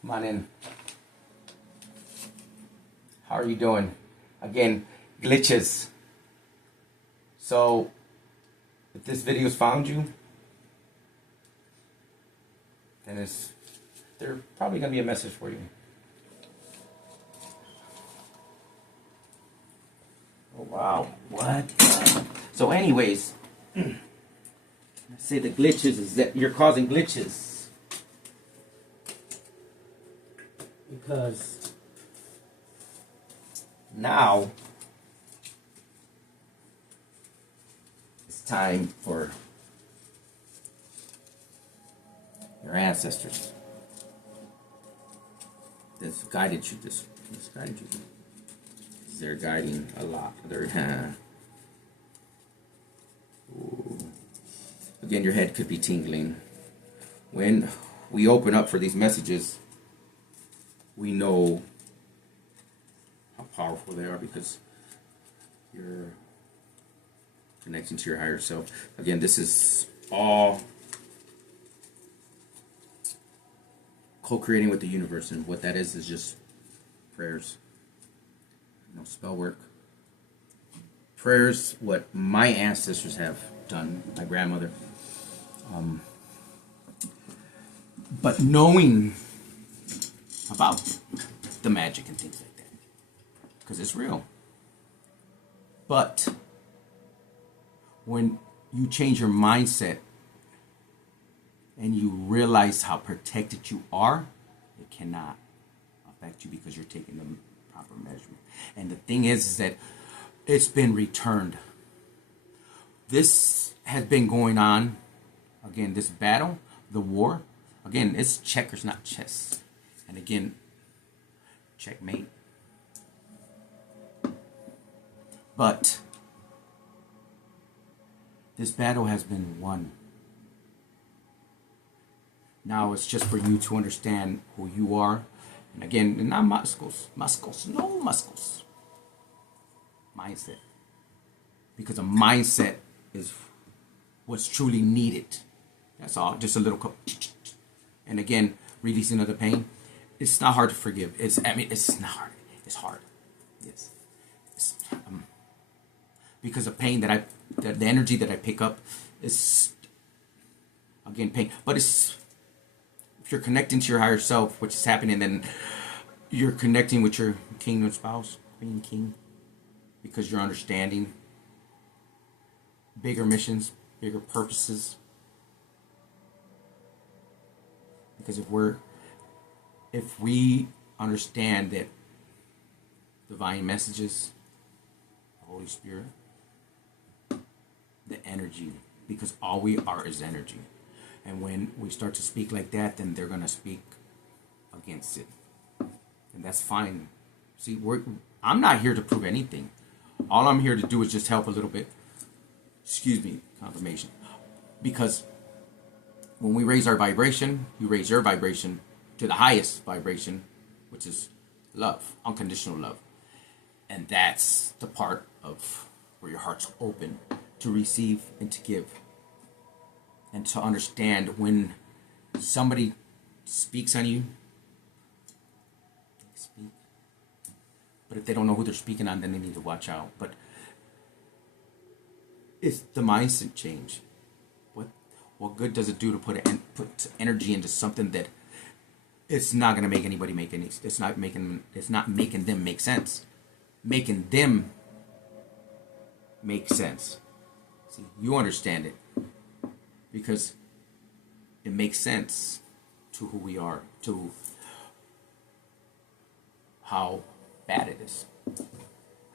Come on in. How are you doing? Again, glitches. So, if this video's found you, then there's probably going to be a message for you. Oh, wow. What? So anyways, I say the glitches is that you're causing glitches. Because now it's time for your ancestors. This guided you. This guided you. They're guiding a lot. They're again, your head could be tingling. When we open up for these messages, we know how powerful they are because you're connecting to your higher self. Again, this is all co-creating with the universe, and what that is just prayers. No spell work. Prayers, what my ancestors have done, my grandmother. But knowing about the magic and things like that, because it's real. But when you change your mindset and you realize how protected you are, it cannot affect you because you're taking the proper measurement. And the thing is that it's been returned. This has been going on. Again, this battle, the war. Again, it's checkers, not chess. And again, checkmate. But this battle has been won. Now it's just for you to understand who you are. And again, not muscles. No muscles. Mindset. Because a mindset is what's truly needed. That's all. Just a little. And again, releasing of the pain. It's not hard to forgive. It's not hard. It's hard. Yes. Because the pain that the energy that I pick up is, again, pain. But if you're connecting to your higher self, which is happening, then you're connecting with your king and spouse, queen, king, because you're understanding bigger missions, bigger purposes. Because if we understand that divine messages, the Holy Spirit, the energy, because all we are is energy. And when we start to speak like that, then they're going to speak against it. And that's fine. See, I'm not here to prove anything. All I'm here to do is just help a little bit. Excuse me, confirmation. Because when we raise our vibration, you raise your vibration to the highest vibration, which is love, unconditional love. And that's the part of where your heart's open to receive and to give. And to understand when somebody speaks on you, they speak. But if they don't know who they're speaking on, then they need to watch out. But it's the mindset change. What good does it do to put energy into something that it's not going to make anybody make any? It's not making them make sense. Making them make sense. See, you understand it because it makes sense to who we are, to how bad it is,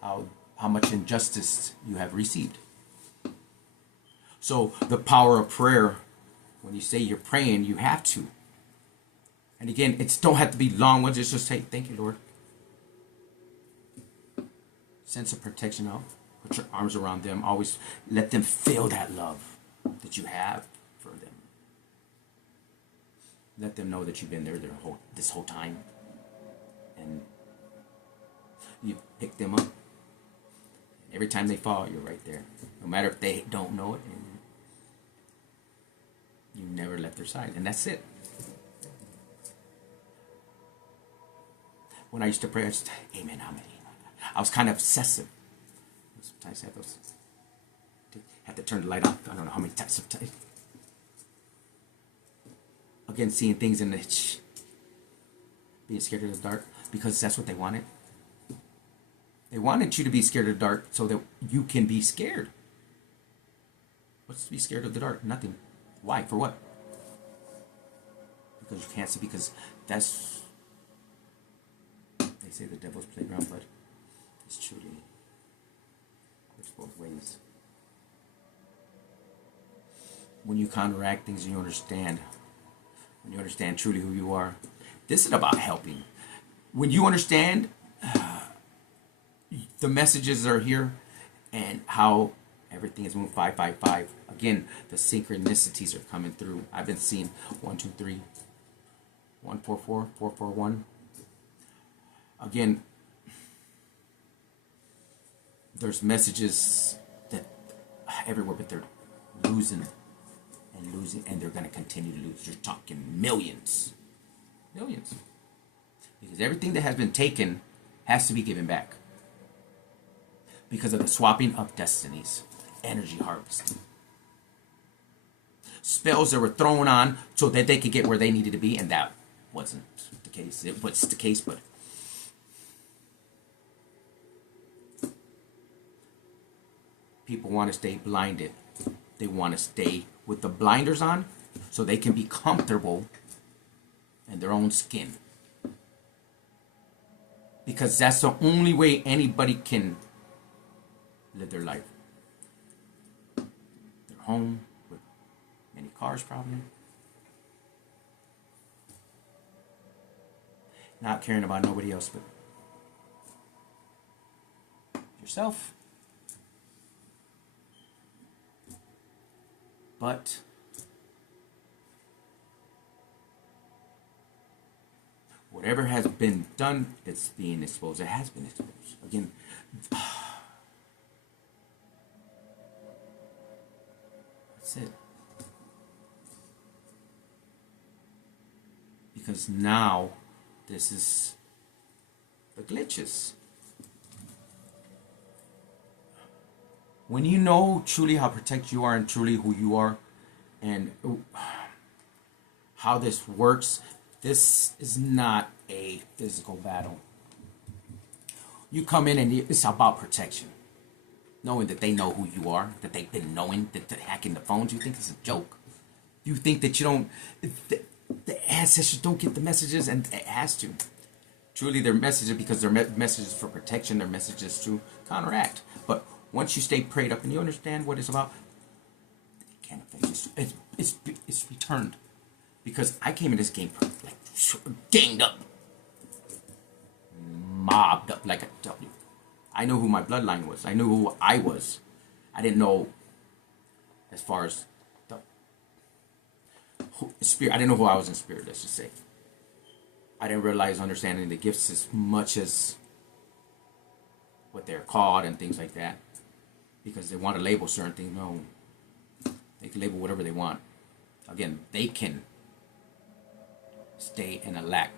how much injustice you have received. So the power of prayer, when you say you're praying, you have to. And again, it don't have to be long ones. It's just say, thank you, Lord. Sense of protection out. Put your arms around them. Always let them feel that love that you have for them. Let them know that you've been there this whole time. And you pick them up. Every time they fall, you're right there. No matter if they don't know it. You never left their side. And that's it. when I used to pray, I just, amen, amen. I was kind of obsessive. Sometimes I had to turn the light off. I don't know how many times. Again, seeing things in the, being scared of the dark, because that's what they wanted. They wanted you to be scared of the dark so that you can be scared. What's to be scared of the dark? Nothing. Why? For what? Because you can't see, because that's, they say the devil's playground, but it's truly, it's both ways. When you counteract things and you understand, when you understand truly who you are, this is about helping. When you understand the messages are here and how everything is moving 555. Again, the synchronicities are coming through. I've been seeing 1, 2, 3, 1, 4, 4, 4, 4, 1. Again, there's messages that everywhere, but they're losing and losing, and they're going to continue to lose. You're talking millions. Millions. Because everything that has been taken has to be given back. Because of the swapping of destinies. Energy harvest. Spells that were thrown on so that they could get where they needed to be, and that wasn't the case. It was the case, but people want to stay blinded. They want to stay with the blinders on so they can be comfortable in their own skin. Because that's the only way anybody can live their life. Their home with many cars probably. Not caring about nobody else but yourself. But whatever has been done, it's being exposed. It has been exposed. Again, that's it. Because now, this is the glitches. When you know truly how protected you are and truly who you are and how this works, this is not a physical battle. You come in and it's about protection. Knowing that they know who you are, that they've been knowing that they're hacking the phones. You think it's a joke? You think that you don't, the ancestors don't get the messages, and it has to. Truly, their messages, because they're messages for protection, they're messages to counteract. But once you stay prayed up and you understand what it's about, it can't affect you. It's returned. Because I came in this game like ganged up, mobbed up like a W. I knew who my bloodline was. I knew who I was. I didn't know as far as the spirit. I didn't know who I was in spirit, let's just say. I didn't realize understanding the gifts as much as what they're called and things like that. Because they want to label certain things. No, they can label whatever they want. Again, they can stay in a lack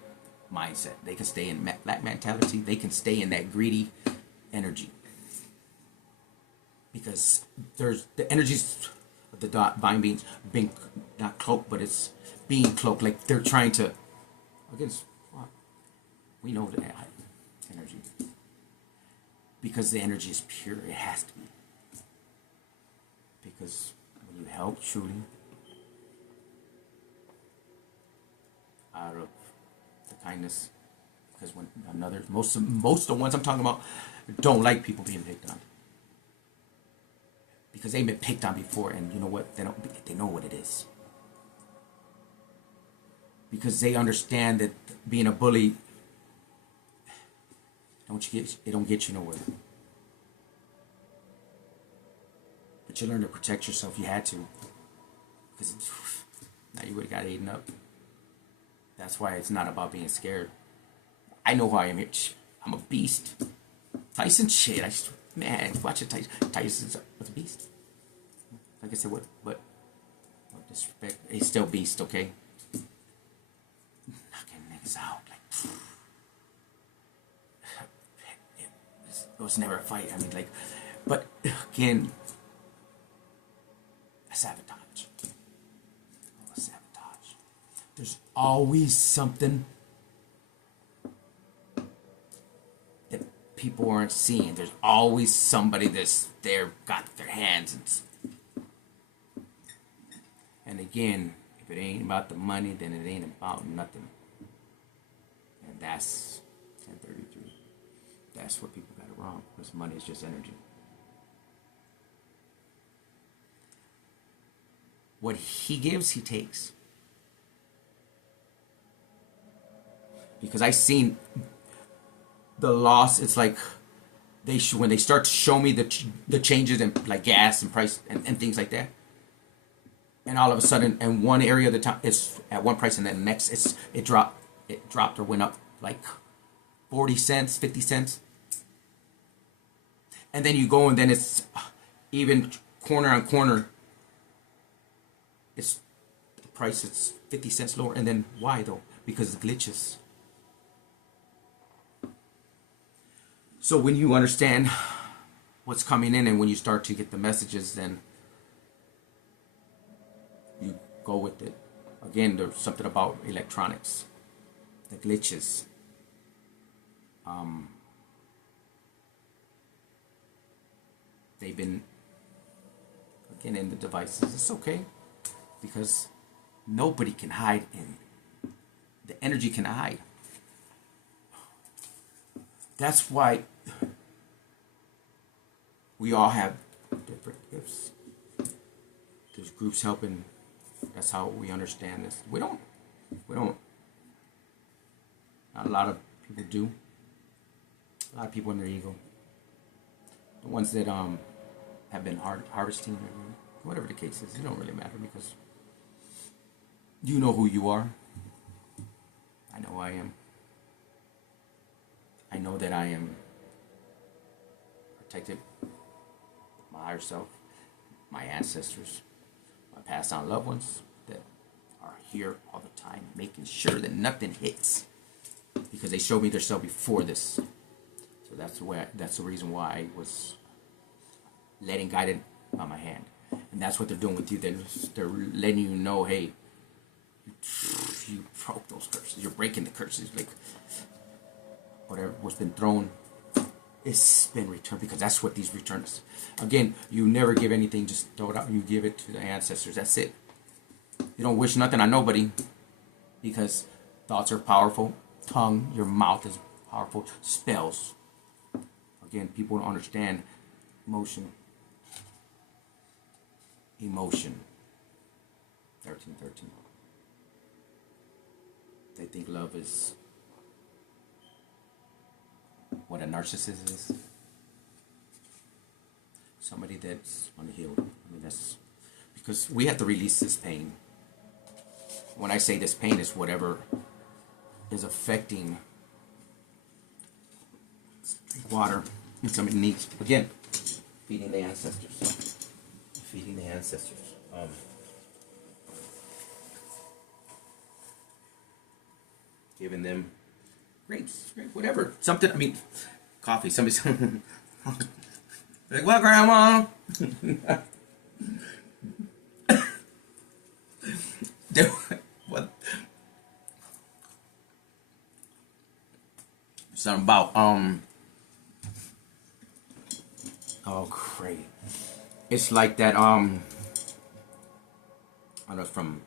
mindset. They can stay in lack mentality. They can stay in that greedy energy. Because there's the energies of the divine beings being not cloaked, but it's being cloaked. Like they're trying to, again, we know that energy. Because the energy is pure. It has to be. Because when you help truly, out of the kindness, because when another, most of the ones I'm talking about don't like people being picked on, because they've been picked on before, and you know what, they know what it is, because they understand that being a bully it don't get you nowhere, but you learn to protect yourself. You had to, because now you would have got eaten up. That's why it's not about being scared. I know who I am. I'm a beast. Tyson, shit. Man, watch it. Tyson's a beast. Like I said, what disrespect? He's still beast, okay? Knocking niggas out. Like, was never a fight. I mean, like, but again, a sabotage. Oh, a sabotage. There's always something that people aren't seeing. There's always somebody that's there, got their hands and again, if it ain't about the money, then it ain't about nothing. And that's 1033. That's where people got it wrong, because money is just energy. What he gives, he takes. Because I seen the loss. It's like when they start to show me the changes in like gas and price and things like that, and all of a sudden, in one area of the time it's at one price, and then the next it dropped or went up like 40 cents, 50 cents, and then you go and then it's even corner on corner. It's the price. It's 50 cents lower, and then why though? Because of glitches. So when you understand what's coming in, and when you start to get the messages, then you go with it. Again, there's something about electronics, the glitches. They've been, again, in the devices. It's okay, because nobody can hide in. The energy can hide. That's why we all have different gifts. There's groups helping. That's how we understand this. We don't, not a lot of people do. A lot of people in their ego. The ones that have been harvesting, whatever the case is, it don't really matter, because you know who you are. I know I am. I know that I am protected. My higher self, my ancestors, my passed on loved ones that are here all the time, making sure that nothing hits, because they showed me their self before this. So that's the reason why I was letting guided by my hand, and that's what they're doing with you. They're letting you know, hey, you broke those curses. You're breaking the curses. Like, whatever was been thrown, it's been returned, because that's what these returns. Again, you never give anything, just throw it out. You give it to the ancestors. That's it. You don't wish nothing on nobody, because thoughts are powerful. Tongue, your mouth is powerful. Spells. Again, people don't understand emotion. Emotion. 1313. They think love is what a narcissist is. Somebody that's unhealed. I mean, that's because we have to release this pain. When I say this pain, is whatever is affecting water and somebody needs. Again, feeding the ancestors. Feeding the ancestors. Giving them grapes, whatever, something. I mean, coffee. Somebody's like, "What, Grandma?" Dude, what? Something about Oh, great! It's like that. I know it's from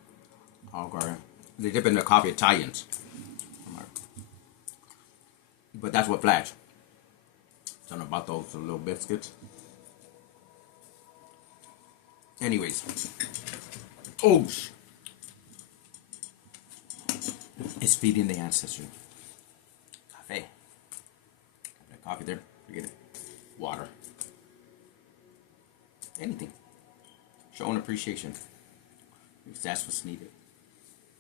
Algar. They dip in the coffee, Italians. But that's what flash. Something about those little biscuits. Anyways. Oh, it's feeding the ancestors. Cafe. Coffee there. Forget it. Water. Anything. Showing appreciation. Because that's what's needed.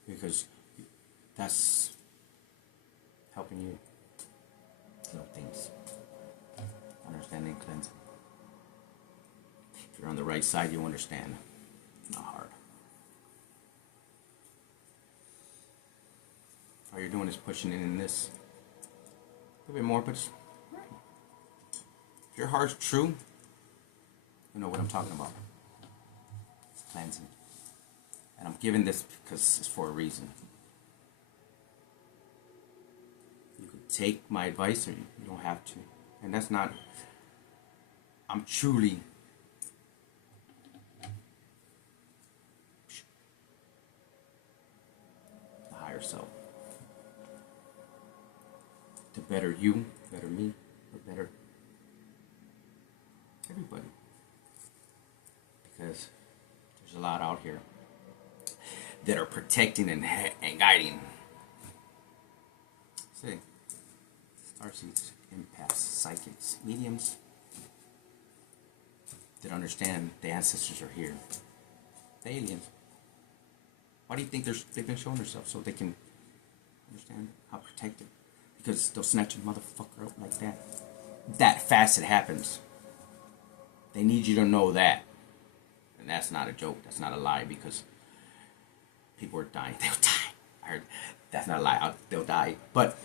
Because that's helping you know things. Understanding, cleansing. If you're on the right side, you understand. Not hard. All you're doing is pushing it in this. A little bit more, but it's right. If your heart's true, you know what I'm talking about. It's cleansing. And I'm giving this because it's for a reason. You can take my advice or you don't have to. And that's not... I'm truly... the higher self. To better you, better me, or better everybody. Because there's a lot out here that are protecting and guiding. See, starseeds, empaths, psychics, mediums that understand the ancestors are here. The aliens. Why do you think they've been showing themselves? So they can understand how protected. Because they'll snatch a motherfucker up like that. That fast it happens. They need you to know that. And that's not a joke. That's not a lie, because people are dying. They'll die. I heard that's not a lie. They'll die. But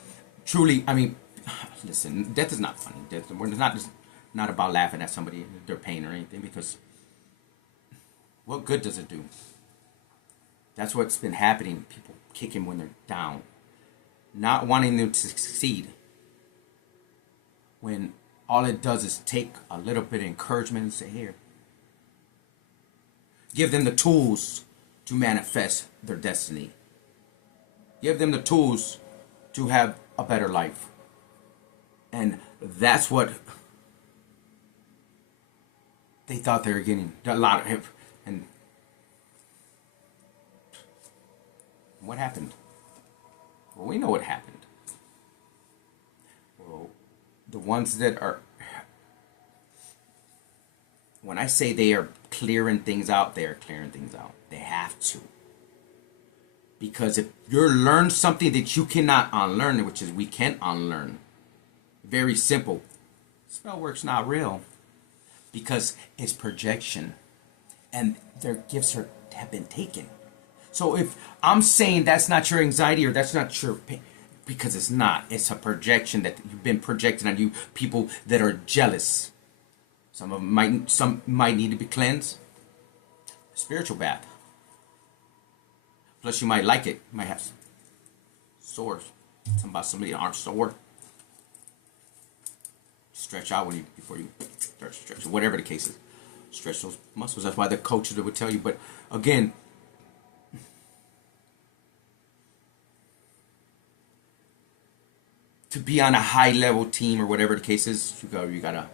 truly, I mean, listen, death is not funny. Death, it's not about laughing at somebody, their pain or anything, because what good does it do? That's what's been happening. People kicking when they're down. Not wanting them to succeed. When all it does is take a little bit of encouragement and say, here. Give them the tools to manifest their destiny. Give them the tools to have a better life. And that's what they thought they were getting. A lot of, and what happened? Well, we know what happened. Well, the ones that are, when I say they are clearing things out, they are clearing things out. They have to. Because if you learn something that you cannot unlearn, which is we can unlearn. Very simple. Spell work's not real. Because it's projection. And their gifts have been taken. So if I'm saying that's not your anxiety or that's not your pain, because it's not. It's a projection that you've been projecting on you. People that are jealous. Some might need to be cleansed. Spiritual bath. Plus you might like it. You might have sores. Somebody aren't sore. Stretch out before you start stretching. Whatever the case is. Stretch those muscles. That's why the coaches would tell you. But again, to be on a high level team or whatever the case is, you gotta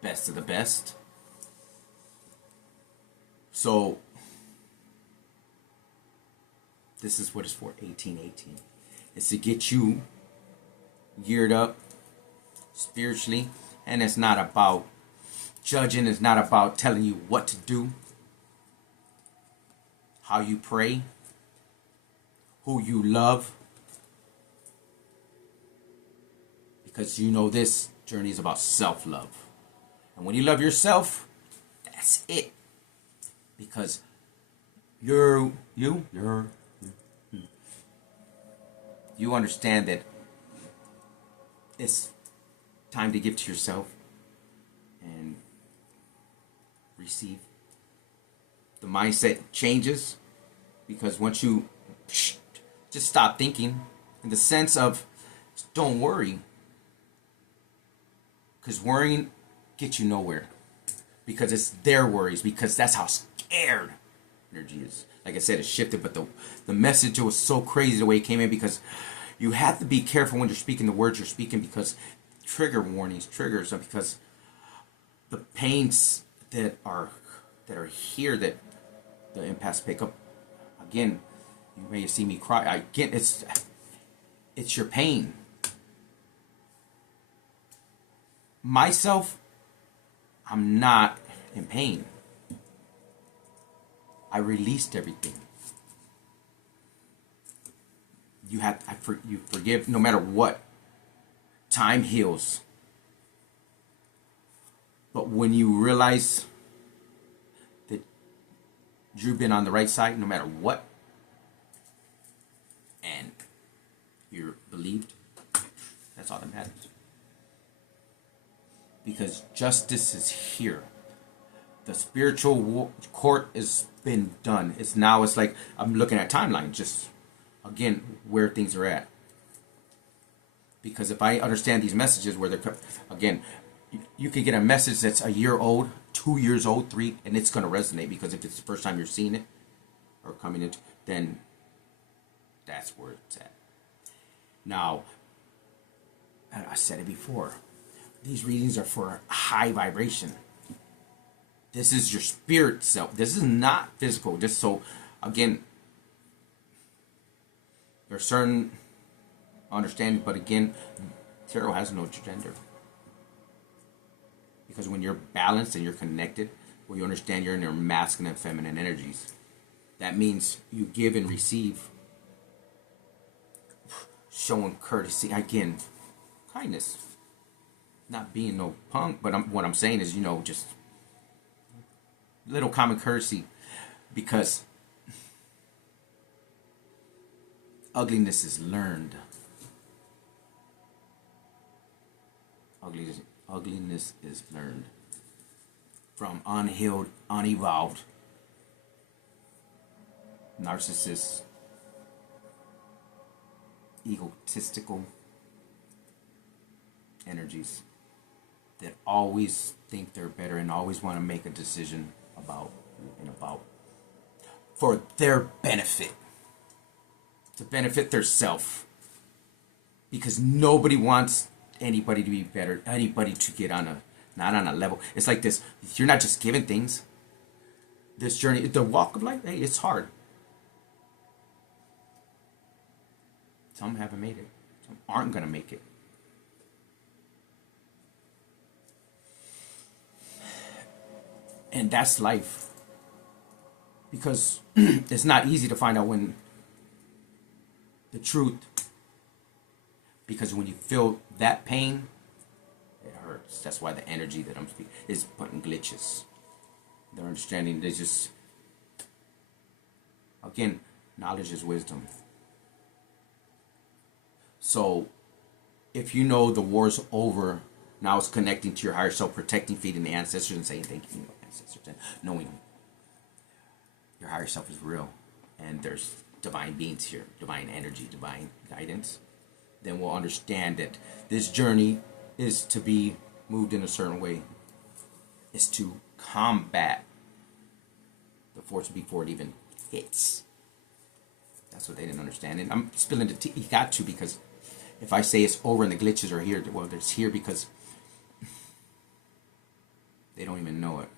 best of the best. So this is what it's for. 1818. It's to get you geared up spiritually, and it's not about judging. It's not about telling you what to do, how you pray, who you love. Because you know this journey is about self-love. And when you love yourself, that's it. Because you understand that it's time to give to yourself and receive. The mindset changes because once you just stop thinking in the sense of don't worry. Because worrying gets you nowhere. Because it's their worries. Because that's how scared energy is. Like I said, it shifted. But the message was so crazy the way it came in. Because you have to be careful when you're speaking the words you're speaking. Because trigger warnings, triggers. Because the pains that are here that the empaths pick up. Again, you may see me cry. Again, it's your pain. Myself, I'm not in pain. I released everything. You forgive no matter what. Time heals. But when you realize that you've been on the right side no matter what, and you're believed, that's all that matters. because justice is here. The spiritual court has been done. It's like I'm looking at timeline, just again where things are at. Because if I understand these messages where they're again, you can get a message that's a year old, 2 years old, 3, and it's going to resonate because if it's the first time you're seeing it or coming into, then that's where it's at. Now, and I said it before, these readings are for high vibration. This is your spirit self. This is not physical. Just so, again, there's certain understanding, but again, tarot has no gender. Because when you're balanced and you're connected, when you understand you're in your masculine and feminine energies, that means you give and receive, showing courtesy, again, kindness. Not being no punk, but what I'm saying is, just little common courtesy, because ugliness is learned. Ugliness is learned from unhealed, unevolved narcissists, egotistical energies that always think they're better and always want to make a decision about for their benefit, to benefit their self, because nobody wants anybody to be better, anybody to get not on a level. It's like this, you're not just given things. This journey, the walk of life, hey, it's hard. Some haven't made it. Some aren't going to make it. And that's life. Because it's not easy to find out when the truth. Because when you feel that pain, it hurts. That's why the energy that I'm speaking is putting glitches. Their understanding, they just, again, knowledge is wisdom. So, if you know the war's over, now it's connecting to your higher self, protecting, feeding the ancestors, and saying thank you, ancestors, and knowing your higher self is real, and there's divine beings here, divine energy, divine guidance. Then we'll understand that this journey is to be moved in a certain way. It's to combat the force before it even hits. That's what they didn't understand. And I'm spilling the tea. You got to, because if I say it's over and the glitches are here, well, it's here because they don't even know it.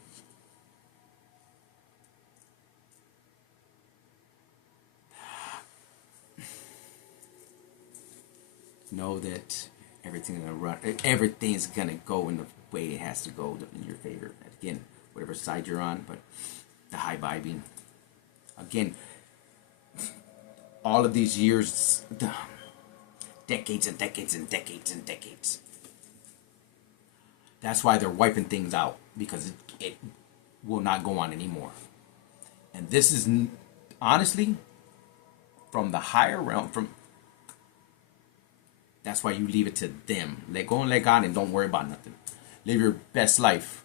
Know that everything's gonna go in the way it has to go in your favor. Again, whatever side you're on, but the high vibing. Again, all of these years, decades and decades and decades and decades. That's why they're wiping things out, because it will not go on anymore. And this is honestly from the higher realm, that's why you leave it to them. Let go and let God, and don't worry about nothing. Live your best life.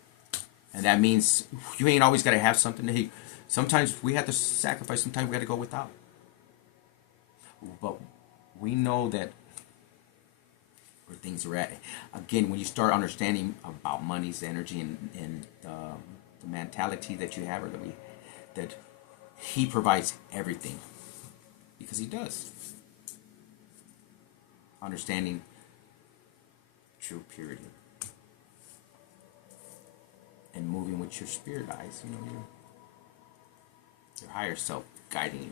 And that means you ain't always got to have something. Hey, sometimes we have to sacrifice. Sometimes we got to go without. But we know that where things are at. Again, when you start understanding about money's energy and the mentality that you have, or that He provides everything. Because He does. Understanding true purity and moving with your spirit eyes, your higher self guiding you,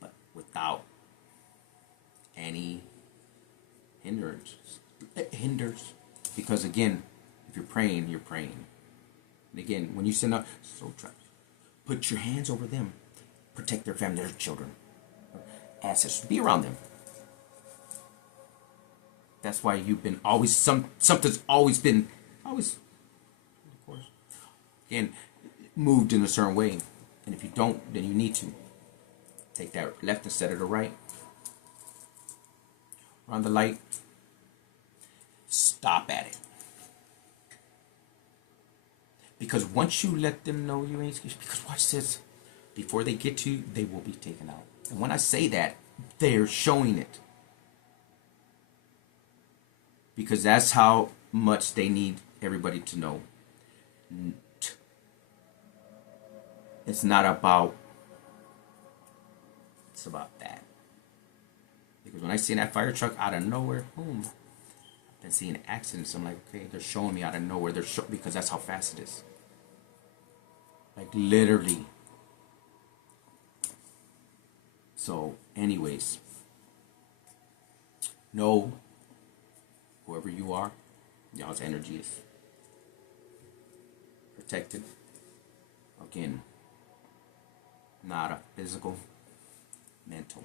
but without any hinders. Because again, if you're praying, you're praying. And again, when you send out soul traps, put your hands over them, protect their family, their children, ancestors, be around them. That's why you've been always, something's always been, of course, again, moved in a certain way. And if you don't, then you need to take that left instead of the right. Around the light, stop at it. Because once you let them know you ain't scared, because watch this, before they get to you, they will be taken out. And when I say that, they're showing it. Because that's how much they need everybody to know. It's not about, it's about that. Because when I see that fire truck out of nowhere, boom, I've been seeing accidents. I'm like, okay, they're showing me out of nowhere. Because that's how fast it is. Like literally. So, anyways, know whoever you are, y'all's energy is protected. Again, not a physical, mental.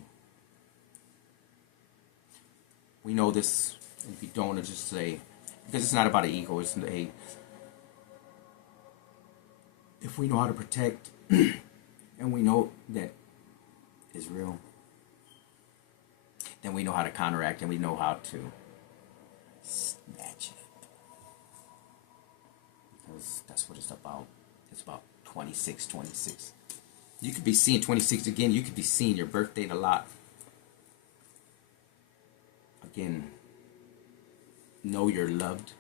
We know this. And if you don't, it's just say, because it's not about an ego. It's a, if we know how to protect, and we know that is real, then we know how to counteract, and we know how to snatch it up. Because that's what it's about. It's about 26. You could be seeing 26 again. You could be seeing your birth date a lot. Again, know you're loved.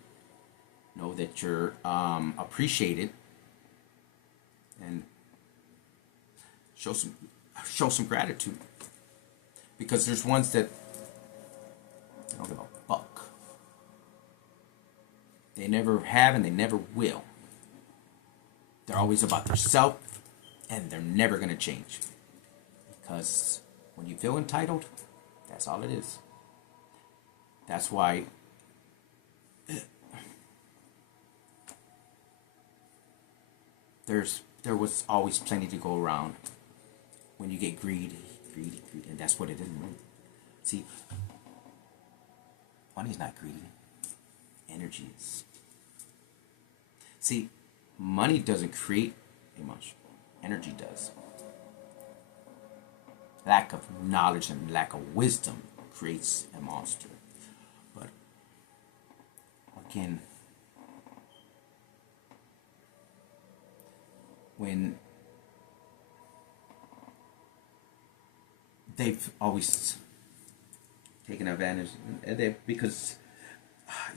Know that you're appreciated. And show some gratitude. Because there's ones that they don't give a fuck. They never have and they never will. They're always about their self, and they're never going to change. Because when you feel entitled, that's all it is. That's why there was always plenty to go around when you get greedy, and that's what it is. See, money's not greedy. Energy is. See, money doesn't create emotion. Energy does. Lack of knowledge and lack of wisdom creates a monster. But again, when they've always taken advantage, because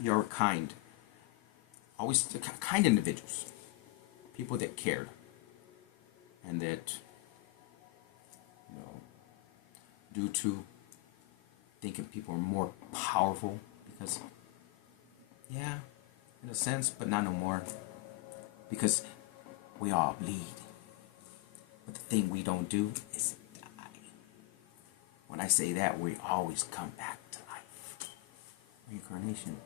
you're kind. Always kind individuals. People that cared. And that, due to thinking people are more powerful, because, yeah, in a sense, but not no more. Because we all bleed. But the thing we don't do is die. When I say that, we always come back to life. Reincarnation.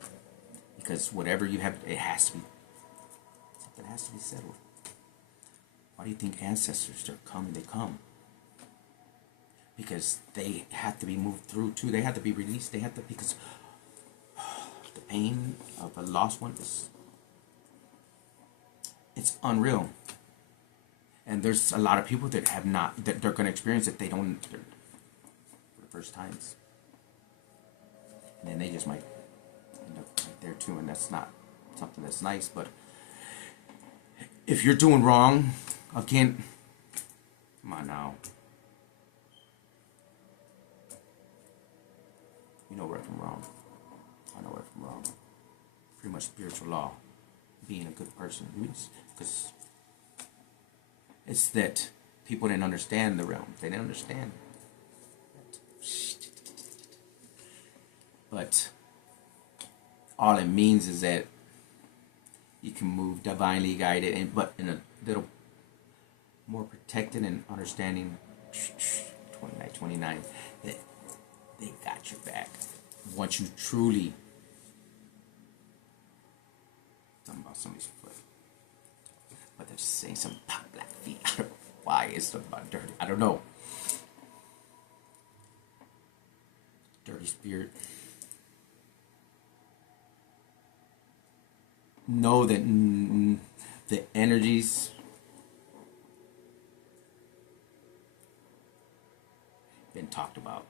Because whatever you have, it has to be, something has to be settled. Why do you think ancestors, they're coming, they come? Because they have to be moved through too. They have to be released. They have to, because the pain of a lost one is, it's unreal. And there's a lot of people that have not, that they're going to experience it. They don't, for the first times. And then they just might end up right there too. And that's not something that's nice. But if you're doing wrong, again, come on now. You know right from wrong. I know right from wrong. Pretty much spiritual law. Being a good person. Because it's that people didn't understand the realm. They didn't understand. But all it means is that you can move divinely guided, but in a little more protected and understanding. 29, that they got your back. Once you truly, something about somebody's foot, but they're just saying some pop black feet. I don't know why it's about dirty. I don't know. Dirty spirit. Know that the energies been talked about,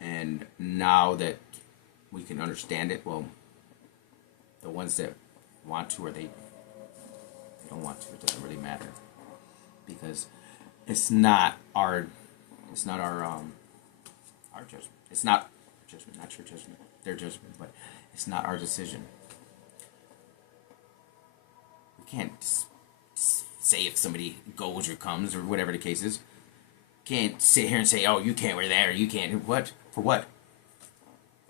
and now that we can understand it, well, the ones that want to, or they don't want to. It doesn't really matter because it's not our our judgment. It's not judgment, not your judgment, their judgment, but it's not our decision. We can't say if somebody goes or comes or whatever the case is. Can't sit here and say, oh, you can't wear that or you can't. What? For what?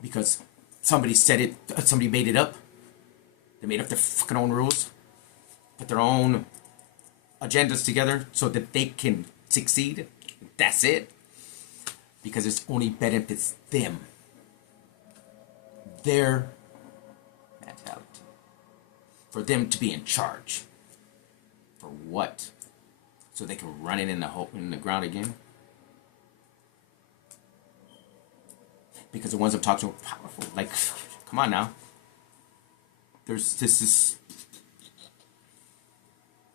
Because somebody said it, somebody made it up. They made up their fucking own rules, put their own agendas together so that they can succeed. That's it. Because it's only benefits them. Their mentality. For them to be in charge. For what? So they can run it in the ground again? Because the ones I'm talking to are powerful. Like, come on now. This is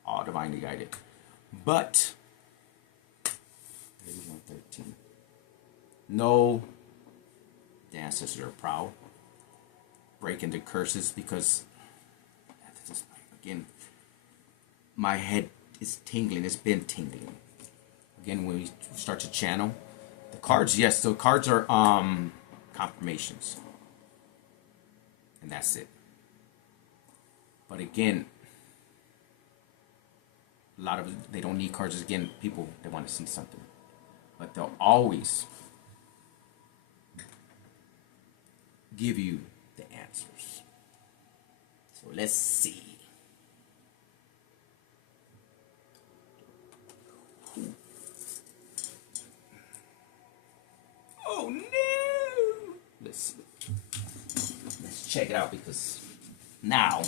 all divinely guided. But 31:13. No, the ancestors are proud. Break into curses because, again, my head is tingling. It's been tingling. Again, when we start to channel, the cards, yes, the cards are confirmations. And that's it. But again, a lot of they don't need cards. Again, people, they want to see something. But they'll always give you the answers. So let's see. Oh no! Let's check it out because now